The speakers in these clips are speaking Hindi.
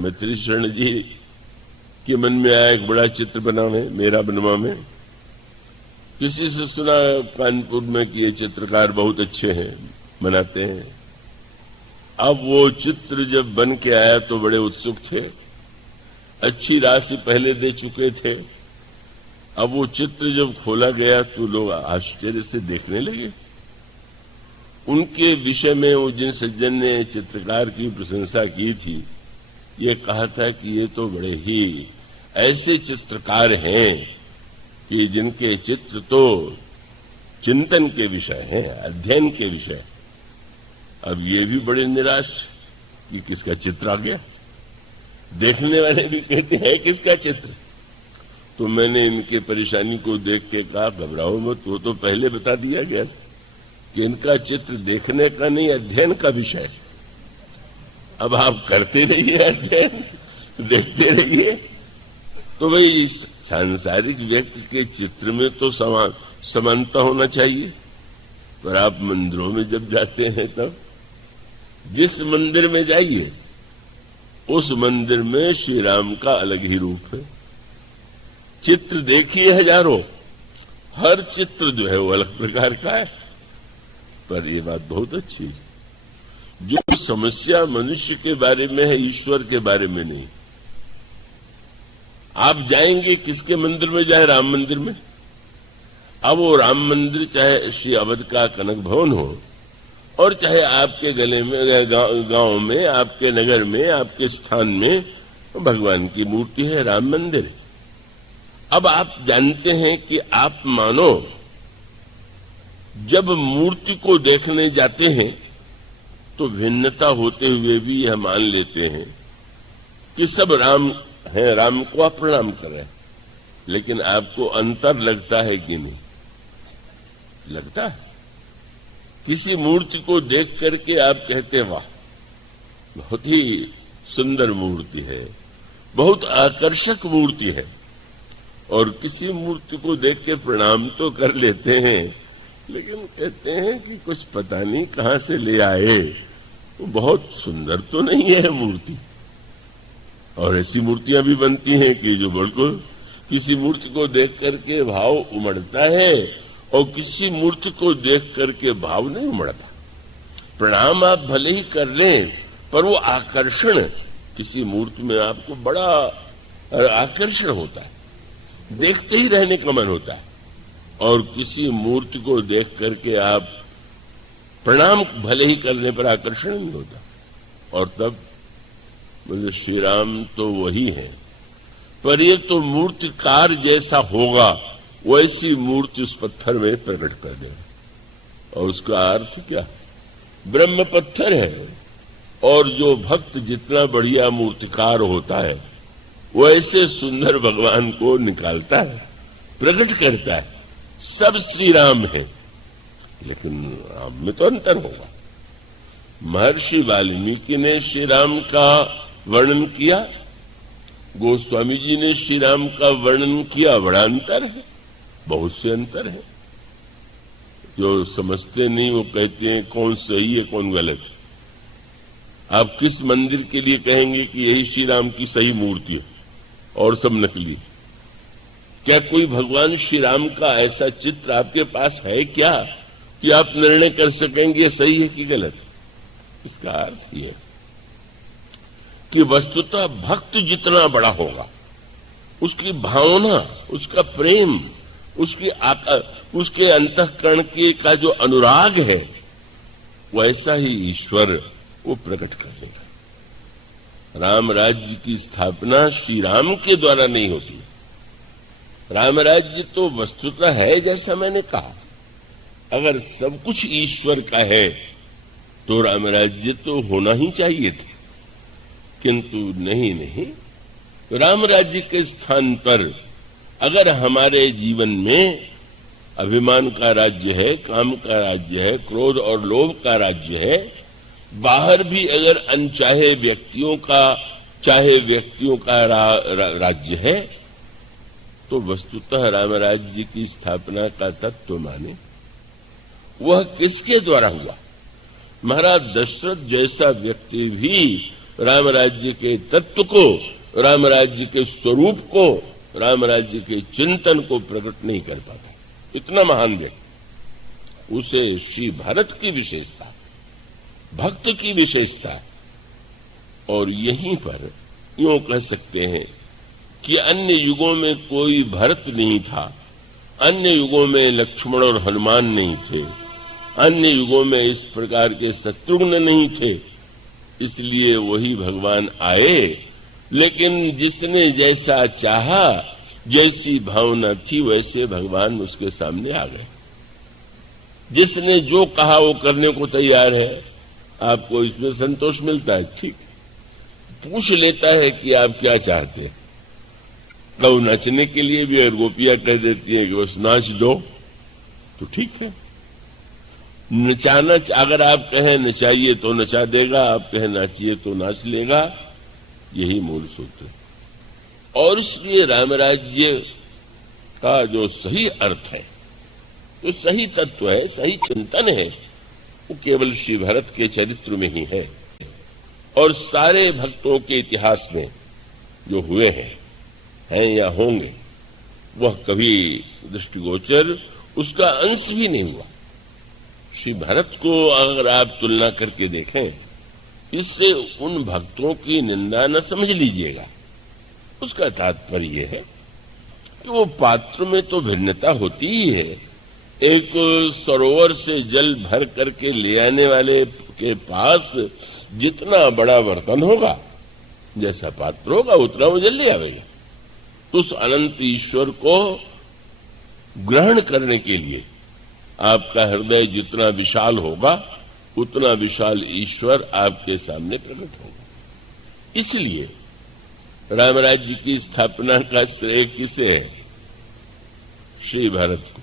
मैत्री शरण जी के मन में आया एक बड़ा चित्र बनावे मेरा बनवा में। किसी से सुना कानपुर में कि ये चित्रकार बहुत अच्छे हैं, बनाते हैं। अब वो चित्र जब बन के आया तो बड़े उत्सुक थे, अच्छी राशि पहले दे चुके थे। अब वो चित्र जब खोला गया तो लोग आश्चर्य से देखने लगे। उनके विषय में वो जिन सज्जन ने चित्रकार की प्रशंसा की थी, ये कहा था कि ये तो बड़े ही ऐसे चित्रकार हैं कि जिनके चित्र तो चिंतन के विषय हैं, अध्ययन के विषय। अब ये भी बड़े निराश कि किसका चित्र आ गया। देखने वाले भी कहते हैं किसका चित्र। तो मैंने इनके परेशानी को देख के कहा घबराओ मत, वो तो पहले बता दिया गया कि इनका चित्र देखने का नहीं अध्ययन का विषय है। अब आप करते रहिए अध्ययन, देखते रहिए। तो भाई सांसारिक व्यक्ति के चित्र में तो समानता होना चाहिए, पर आप मंदिरों में जब जाते हैं तब जिस मंदिर में जाइए उस मंदिर में श्री राम का अलग ही रूप है। चित्र देखिए हजारों, हर चित्र जो है वो अलग प्रकार का है। पर ये बात बहुत अच्छी है, जो समस्या मनुष्य के बारे में है ईश्वर के बारे में नहीं। आप जाएंगे किसके मंदिर में, जाए राम मंदिर में। अब वो राम मंदिर चाहे श्री अवध का कनक भवन हो और चाहे आपके गले में गांव में, आपके नगर में, आपके स्थान में भगवान की मूर्ति है, राम मंदिर है। अब आप जानते हैं कि आप मानो जब मूर्ति को देखने जाते हैं तो भिन्नता होते हुए भी यह मान लेते हैं कि सब राम हैं, राम को आप प्रणाम कर रहे हैं। लेकिन आपको अंतर लगता है कि नहीं? लगता है। किसी मूर्ति को देख करके आप कहते हैं वाह बहुत ही सुंदर मूर्ति है, बहुत आकर्षक मूर्ति है। और किसी मूर्ति को देख के प्रणाम तो कर लेते हैं, लेकिन कहते हैं कि कुछ पता नहीं कहां से ले आए, वो बहुत सुंदर तो नहीं है मूर्ति। और ऐसी मूर्तियां भी बनती हैं कि जो बिल्कुल किसी मूर्ति को देख करके भाव उमड़ता है और किसी मूर्ति को देख करके भाव नहीं उमड़ता। प्रणाम आप भले ही कर लें, पर वो आकर्षण किसी मूर्ति में आपको बड़ा आकर्षण होता है, देखते ही रहने का मन होता है। और किसी मूर्ति को देख करके आप प्रणाम भले ही करने पर आकर्षण नहीं होता। और तब बोले श्री राम तो वही है, पर ये तो मूर्तिकार जैसा होगा वैसी मूर्ति उस पत्थर में प्रकट कर देगा। और उसका अर्थ क्या? ब्रह्म पत्थर है। और जो भक्त जितना बढ़िया मूर्तिकार होता है वैसे सुंदर भगवान को निकालता है, प्रकट करता है। सब श्री राम है, लेकिन राम में तो अंतर होगा। महर्षि वाल्मीकि ने श्री राम का वर्णन किया, गोस्वामी जी ने श्री राम का वर्णन किया, बड़ा अंतर है, बहुत से अंतर है। जो समझते नहीं वो कहते हैं कौन सही है कौन गलत है। आप किस मंदिर के लिए कहेंगे कि यही श्री राम की सही मूर्ति है और सब नकली? क्या कोई भगवान श्री राम का ऐसा चित्र आपके पास है क्या कि आप निर्णय कर सकेंगे सही है कि गलत? इसका अर्थ यह कि वस्तुतः भक्त जितना बड़ा होगा, उसकी भावना, उसका प्रेम, उसके अंतःकरण के का जो अनुराग है, वैसा ही ईश्वर वो प्रकट करेगा। राम राज्य की स्थापना श्री राम के द्वारा नहीं होती। राम राज्य तो वस्तुतः है, जैसा मैंने कहा। अगर सब कुछ ईश्वर का है तो राम राज्य तो होना ही चाहिए था, किंतु नहीं। राम राज्य के स्थान पर अगर हमारे जीवन में अभिमान का राज्य है, काम का राज्य है, क्रोध और लोभ का राज्य है, बाहर भी अगर अनचाहे व्यक्तियों का राज्य है, तो वस्तुतः राम राज्य की स्थापना का तत्व माने वह किसके द्वारा हुआ? महाराज दशरथ जैसा व्यक्ति भी राम राज्य के तत्व को, राम राज्य के स्वरूप को, राम राज्य के चिंतन को प्रकट नहीं कर पाता। इतना महान व्यक्ति, उसे श्री भरत की विशेषता, भक्त की विशेषता है। और यहीं पर यूं कह सकते हैं कि अन्य युगों में कोई भरत नहीं था, अन्य युगों में लक्ष्मण और हनुमान नहीं थे, अन्य युगों में इस प्रकार के शत्रुघ्न नहीं थे, इसलिए वही भगवान आए। लेकिन जिसने जैसा चाहा, जैसी भावना थी, वैसे भगवान उसके सामने आ गए। जिसने जो कहा वो करने को तैयार है। आपको इसमें संतोष मिलता है, ठीक, पूछ लेता है कि आप क्या चाहते हैं। कब नचने के लिए भी अगर गोपियां कह देती है कि बस नाच दो तो ठीक है। नचाना, अगर आप कहें नचाइए तो नचा देगा, आप कहें नाचिए तो नाच लेगा, यही मूल सूत्र है। और इसलिए राम राज्य का जो सही अर्थ है, जो सही तत्व है, सही चिंतन है, वो केवल श्री भरत के चरित्र में ही है। और सारे भक्तों के इतिहास में जो हुए हैं या होंगे, वह कभी दृष्टिगोचर उसका अंश भी नहीं हुआ। श्री भरत को अगर आप तुलना करके देखें, इससे उन भक्तों की निंदा न समझ लीजिएगा। उसका तात्पर्य है कि वो पात्र में तो भिन्नता होती ही है। एक सरोवर से जल भर करके ले आने वाले के पास जितना बड़ा बर्तन होगा, जैसा पात्र होगा, उतना वो जल ले आवेगा। उस अनंत ईश्वर को ग्रहण करने के लिए आपका हृदय जितना विशाल होगा, उतना विशाल ईश्वर आपके सामने प्रकट होगा। इसलिए राम राज्य की स्थापना का श्रेय किसे है? श्री भरत को।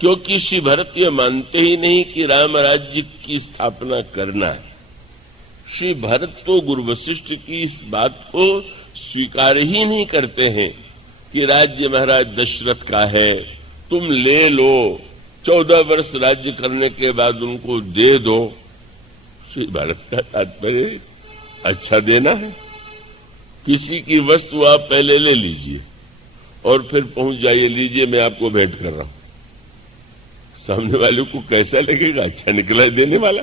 क्योंकि श्री भरत ये मानते ही नहीं कि राम राज्य की स्थापना करना है। श्री भरत तो गुरु वशिष्ठ की इस बात को स्वीकार ही नहीं करते हैं कि राज्य महाराज दशरथ का है, तुम ले लो, 14 वर्ष राज्य करने के बाद उनको दे दो। श्री भरत का तात्पर्य अच्छा देना है। किसी की वस्तु आप पहले ले लीजिए और फिर पहुंच जाइए, लीजिए मैं आपको भेंट कर रहा हूं। सामने वाले को कैसा लगेगा? अच्छा निकला देने वाला।